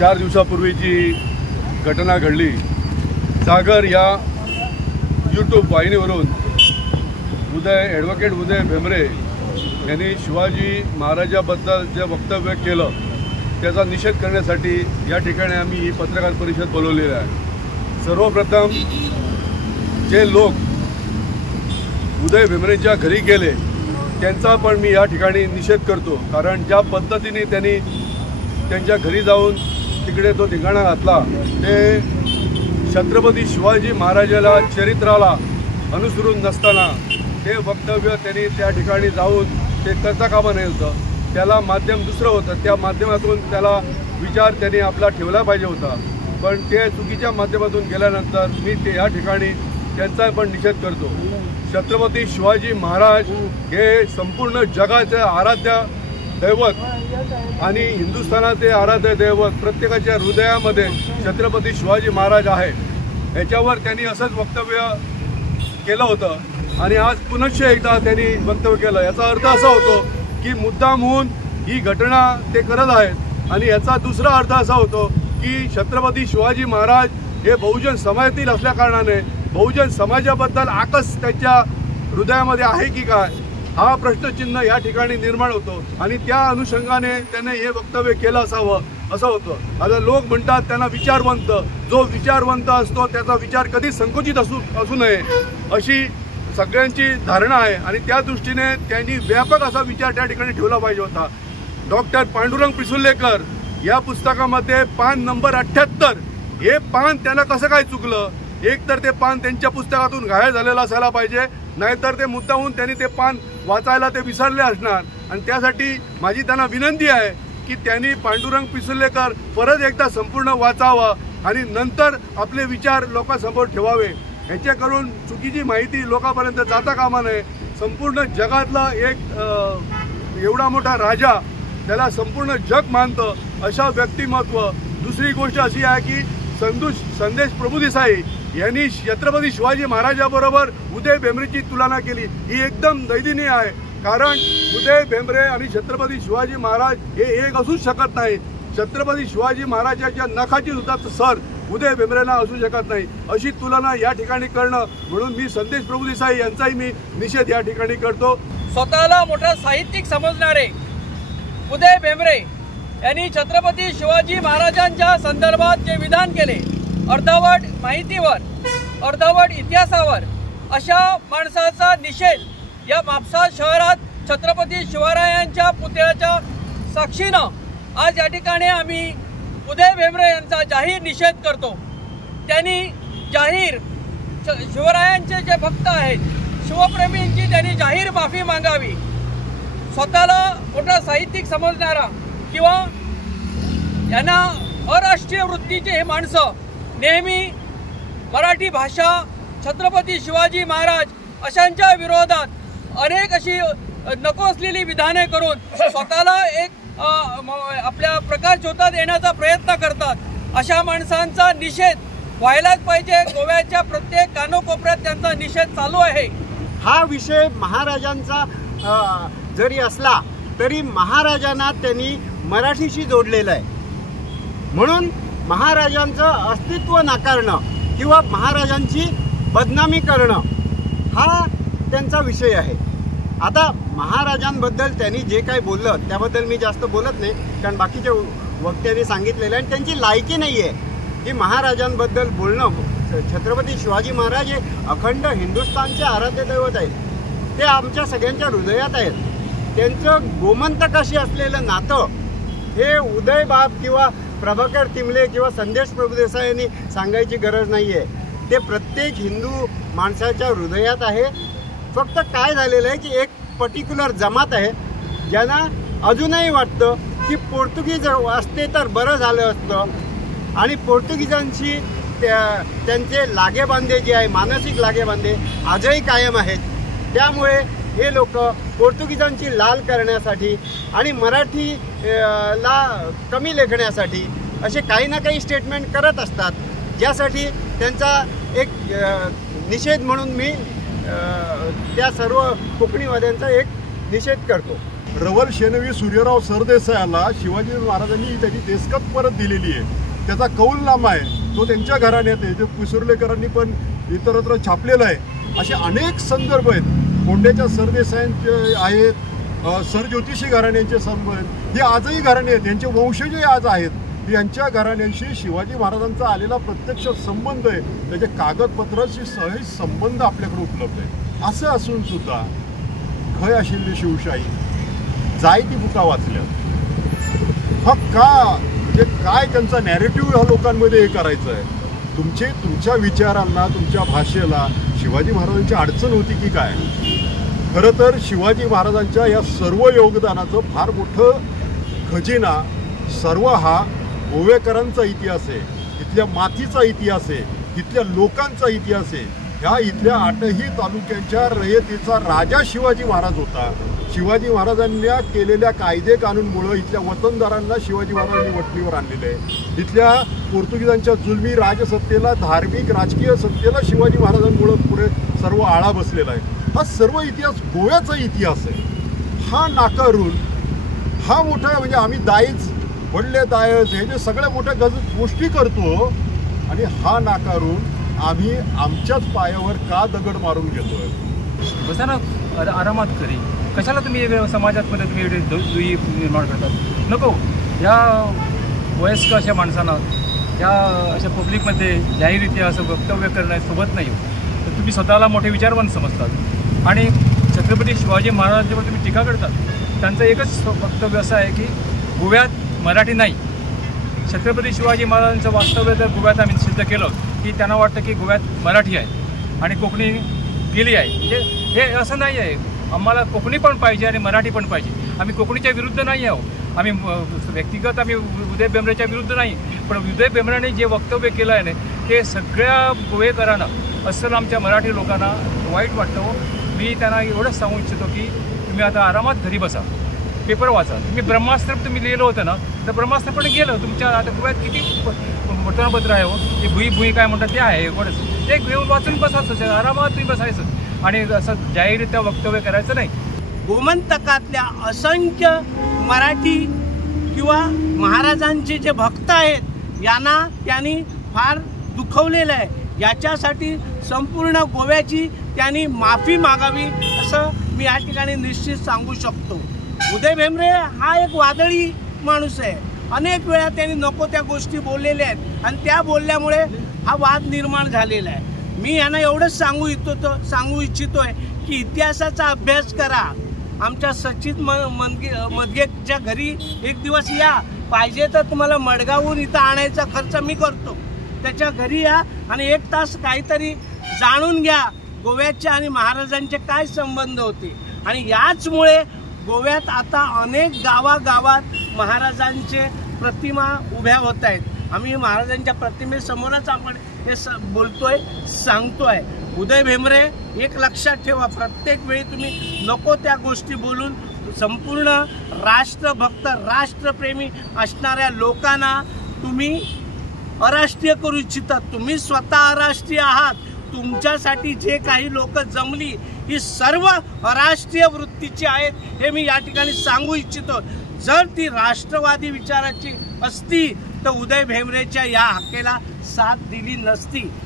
4 दिवसापूर्वी जी घटना घडली, सागर या यूट्यूब वाहिनीवरून ॲडव्होकेट उदय भेंबरे यांनी शिवाजी महाराजाबद्दल जे वक्तव्य केलं त्याचा निषेध करण्यासाठी या ठिकाणी आम्ही ही पत्रकार परिषद बोलवलेली आहे। सर्वप्रथम जे लोक उदय भेंबरेंच्या घरी गेले त्यांचा पण मी या ठिकाणी निषेध करतो, कारण ज्या पद्धतीने त्यांनी त्यांच्या घरी जाऊन तिकडे तो ठिकाणा घातला ते छत्रपती शिवाजी महाराजाला चरित्राला अनुसरून नसताना ते वक्तव्य त्यांनी त्या ठिकाणी जाऊन ते करता कामा नये होतं। त्याला माध्यम दुसरं होतं, त्या माध्यमातून त्याला विचार त्यांनी आपला ठेवला पाहिजे होता, पण ते चुकीच्या माध्यमातून गेल्यानंतर मी ते या ठिकाणी त्यांचा पण निषेध करतो। छत्रपती शिवाजी महाराज हे संपूर्ण जगाचे आराध्य दैवत आणि हिंदुस्थानाचे आराध्य दैवत, प्रत्येकाच्या हृदयामध्ये छत्रपती शिवाजी महाराज आहे। याच्यावर त्यांनी असंच वक्तव्य केलं होतं आणि आज पुनश्च एकदा त्यांनी वक्तव्य केलं। याचा अर्थ असा होतो की मुद्दाम होऊन ही घटना ते करत आहेत आणि याचा दुसरा अर्थ असा होतो की छत्रपती शिवाजी महाराज हे बहुजन समाजातील असल्याकारणाने बहुजन समाजाबद्दल आकस त्यांच्या हृदयामध्ये आहे की काय हा प्रश्नचिन्ह या ठिकाणी निर्माण होतो आणि त्या अनुषंगाने त्याने हे वक्तव्य केलं असावं असं होतं। आता लोक म्हणतात त्यांना विचारवंत, जो विचारवंत असतो त्याचा विचार कधी संकुचित असू नये अशी सगळ्यांची धारणा आहे आणि त्या दृष्टीने त्यांनी व्यापक असा विचार त्या ठिकाणी ठेवला पाहिजे होता। डॉक्टर पांडुरंग पिसुर्लेकर या पुस्तकामध्ये पान नंबर 78 हे पान त्यांना कसं काय चुकलं? एक तर ते पान त्यांच्या पुस्तकातून गायब झालेलं असायला पाहिजे, नाहीतर ते मुद्दामून त्यांनी ते पान वाचायला ते विसरले असणार। आणि त्यासाठी माझी त्यांना विनंती आहे की त्यांनी पांडुरंग पिसुर्लेकर परत एकदा संपूर्ण वाचावं आणि नंतर आपले विचार लोकांसमोर ठेवावे। ह्याच्याकडून चुकीची माहिती लोकांपर्यंत जाता कामा नये। संपूर्ण जगातला एक एवढा मोठा राजा, त्याला संपूर्ण जग मानतं अशा व्यक्तिमत्व। दुसरी गोष्ट अशी आहे की संदेश प्रभुदेसाई यांनी छत्रपती शिवाजी महाराजाबरोबर उदय भेंबरेची तुलना केली, ही एकदम दैदिनीय आहे, कारण उदय भेंबरे आणि छत्रपती शिवाजी महाराज हे एक असूच शकत नाही। छत्रपती शिवाजी महाराजांच्या नखाची सुद्धा सर उदय भेंबरेला असू शकत नाही, अशी तुलना या ठिकाणी करणं, म्हणून मी संदेश प्रभुदेसाई यांचाही मी निषेध या ठिकाणी करतो। स्वतःला मोठा साहित्यिक समजणारे उदय भेंबरे यांनी छत्रपती शिवाजी महाराजांच्या संदर्भात जे विधान केले, अर्धवट माहितीवर अर्धवट इतिहासावर, अशा माणसाचा निषेध या म्हापसा शहरात छत्रपती शिवरायांच्या पुतळ्याच्या साक्षीनं आज या ठिकाणी आम्ही उदय भेंबरे यांचा जाहीर निषेध करतो। त्यांनी जाहीर शिवरायांचे जे भक्त आहेत, शिवप्रेमींची त्यांनी जाहीर माफी मागावी। स्वतःला मोठा साहित्यिक समजणारा किंवा यांना अराष्ट्रीय वृत्तीचे हे माणसं नेहमी मराठी भाषा, छत्रपती शिवाजी महाराज अशांच्या विरोधात अनेक अशी नको असलेली विधाने करून स्वतःला एक आपल्या प्रकाशझोतात येण्याचा प्रयत्न करतात। अशा माणसांचा निषेध व्हायलाच पाहिजे। गोव्याच्या प्रत्येक कानोकोपऱ्यात त्यांचा निषेध चालू आहे। हा विषय महाराजांचा जरी असला तरी महाराजांना त्यांनी मराठीशी जोडलेलं आहे, म्हणून महाराजांचं अस्तित्व नाकारणं किंवा महाराजांची बदनामी करणं हा त्यांचा विषय आहे। आता महाराजांबद्दल त्यांनी जे काही बोललं त्याबद्दल मी जास्त बोलत नाही, कारण बाकीच्या वक्त्यांनी सांगितलेलं आहे आणि त्यांची लायकी नाही आहे की महाराजांबद्दल बोलणं। छत्रपती शिवाजी महाराज हे अखंड हिंदुस्थानचे आराध्य दैवत आहेत, ते आमच्या सगळ्यांच्या हृदयात आहेत। त्यांचं गोमंतकाशी असलेलं नातं हे उदय बाप किंवा प्रभाकर तिमले किंवा संदेश प्रभुदेसाई यांनी सांगायची गरज नाही आहे, ते प्रत्येक हिंदू माणसाच्या हृदयात आहे। फक्त काय झालेलं आहे की एक पर्टिक्युलर जमात आहे ज्यांना अजूनही वाटतं की पोर्तुगीज असते तर बरं झालं असतं आणि पोर्तुगीजांशी त्यांचे लागेबांधे जे आहे, मानसिक लागेबांधे आजही कायम आहेत। त्यामुळे हे लोक पोर्तुगीजांची लाल करण्यासाठी आणि मराठीला कमी लेखण्यासाठी असे काही ना काही स्टेटमेंट करत असतात, ज्यासाठी त्यांचा एक निषेध म्हणून मी त्या सर्व कोकणीवाद्यांचा एक निषेध करतो। रवल शेनवी सूर्यराव सरदेसायाला शिवाजी महाराजांनी त्याची देशकत परत दिलेली आहे, त्याचा कौलनामा आहे, तो त्यांच्या घराण्यात आहे, ते पिसुर्लेकरांनी पण इतरत्र छापलेला आहे. असे अनेक संदर्भ आहेत. कोंडेच्या सरदेसायांचे आहेत, सरज्योतिषी घराण्यांचे संबंध हे आजही घराणे आहेत, यांचे वंशजही आज आहेत. यांच्या घराण्यांशी शिवाजी महाराजांचा आलेला प्रत्यक्ष संबंध आहे, त्याचे कागदपत्राशी सहज संबंध आपल्याकडे उपलब्ध आहे. असं असून सुद्धा खय आशिल्ली शिवशाही जाय ती बुका वाचल्या. हा का म्हणजे काय त्यांचा नॅरेटिव्ह ह्या लोकांमध्ये हे करायचं आहे? तुमच्या विचारांना, तुमच्या भाषेला शिवाजी महाराजांची अडचण होती की काय? खरं तर शिवाजी महाराजांच्या या सर्व योगदानाचं फार मोठं खजिना सर्व हा गोवेकरांचा इतिहास आहे, इथल्या मातीचा इतिहास आहे, इथल्या लोकांचा इतिहास आहे. ह्या इथल्या 8ही तालुक्यांच्या रयतेचा राजा शिवाजी महाराज होता. शिवाजी महाराजांनी केलेल्या कायदे कानूनमुळं इथल्या वतनदारांना शिवाजी महाराजांनी वटणीवर आणलेलं आहे. इथल्या पोर्तुगीजांच्या जुलमी राजसत्तेला, धार्मिक राजकीय सत्तेला शिवाजी महाराजांमुळं पुढे सर्व आळा बसलेला आहे. हा सर्व इतिहास गोव्याचा इतिहास आहे. हा नाकारून हा मोठा म्हणजे आम्ही दायच वडले दायच हे जे सगळ्या मोठ्या गोष्टी करतो आणि हा नाकारून आम्ही आमच्याच पायावर का दगड मारून घेतोय? बसा ना आरामात खरी, कशाला तुम्ही समाजात तुम्ही दुई निर्माण करतात? नको. या वयस्कर अशा माणसांना या अशा पब्लिकमध्ये जाहीररित्या असं वक्तव्य करण्यासोबत नाही. तर तुम्ही स्वतःला मोठे विचारवंत समजतात आणि छत्रपती शिवाजी महाराजांच्यावर तुम्ही टीका करतात. त्यांचं एकच वक्तव्य असं आहे की गोव्यात मराठी नाही. छत्रपती शिवाजी महाराजांचं वास्तव्य जर गोव्यात आम्ही सिद्ध केलं की त्यांना वाटतं की गोव्यात मराठी आहे आणि कोकणी गेली आहे. म्हणजे हे असं नाही आहे. आम्हाला कोकणी पण पाहिजे आणि मराठी पण पाहिजे. आम्ही कोकणीच्या विरुद्ध नाही आहोत. आम्ही व्यक्तिगत आम्ही उदय बेंबरेच्या विरुद्ध नाही, पण उदय बेंबरेने जे वक्तव्य केलं आहे ना ते सगळ्या गोवेकरांना अस्सल आमच्या मराठी लोकांना वाईट वाटतं. मी त्यांना एवढंच सांगू इच्छितो की तुम्ही आता आरामात घरी बसा, पेपर वाचा. तुम्ही ब्रह्मास्त्र तुम्ही लिहिलं होतं ना, तर ब्रह्मास्त्र पण गेलं. तुमच्या आता गोव्यात किती वर्तमानपत्र आहे हो, ते भुई भुई काय म्हणतात ते आहे, एवढंच ते घेऊन वाचून बसायचं, आरामात तुम्ही बसायचं आणि असं जाहीररित्या वक्तव्य करायचं नाही. गोमंतकातल्या असंख्य मराठी किंवा महाराजांचे जे भक्त आहेत यांना त्यांनी फार दुखवलेलं आहे. याच्यासाठी संपूर्ण गोव्याची त्यांनी माफी मागावी असं मी या ठिकाणी निश्चित सांगू शकतो. उदय बेंबरे हा एक वादळी माणूस आहे. अनेक वेळा त्यांनी नको त्या गोष्टी बोललेल्या आहेत आणि त्या बोलल्यामुळे हा वाद निर्माण झालेला आहे. मी यांना एवढंच सांगू इच्छितोय की इतिहासाचा अभ्यास करा. आमच्या सचिन मदगेच्या घरी एक दिवस या, पाहिजे तर तुम्हाला मडगावहून इथं आणायचा खर्च मी करतो. त्याच्या घरी या आणि 1 तास काहीतरी जाणून घ्या गोव्याचे आणि महाराजांचे काय संबंध होते. आणि याचमुळे गोव्यात आता अनेक गावागावात महाराजांचे प्रतिमा उभ्या होत आहेत. आम्ही महाराजांच्या प्रतिमेसमोरच आपण हे बोलतोय, सांगतोय. उदय बेंबरे एक लक्षात ठेवा, प्रत्येक वेळी तुम्ही नको त्या गोष्टी बोलून संपूर्ण राष्ट्रभक्त राष्ट्रप्रेमी असणाऱ्या लोकांना तुम्ही अराष्ट्रीय करू इच्छितात. तुम्ही स्वतः अराष्ट्रीय आहात. तुमच्यासाठी जे काही लोक जमली ही सर्व अराष्ट्रीय वृत्तीची आहेत हे मी या ठिकाणी सांगू इच्छितो. जर ती राष्ट्रवादी विचाराची असती तर उदय बेंबरेच्या या हाकेला साथ दिली नसती.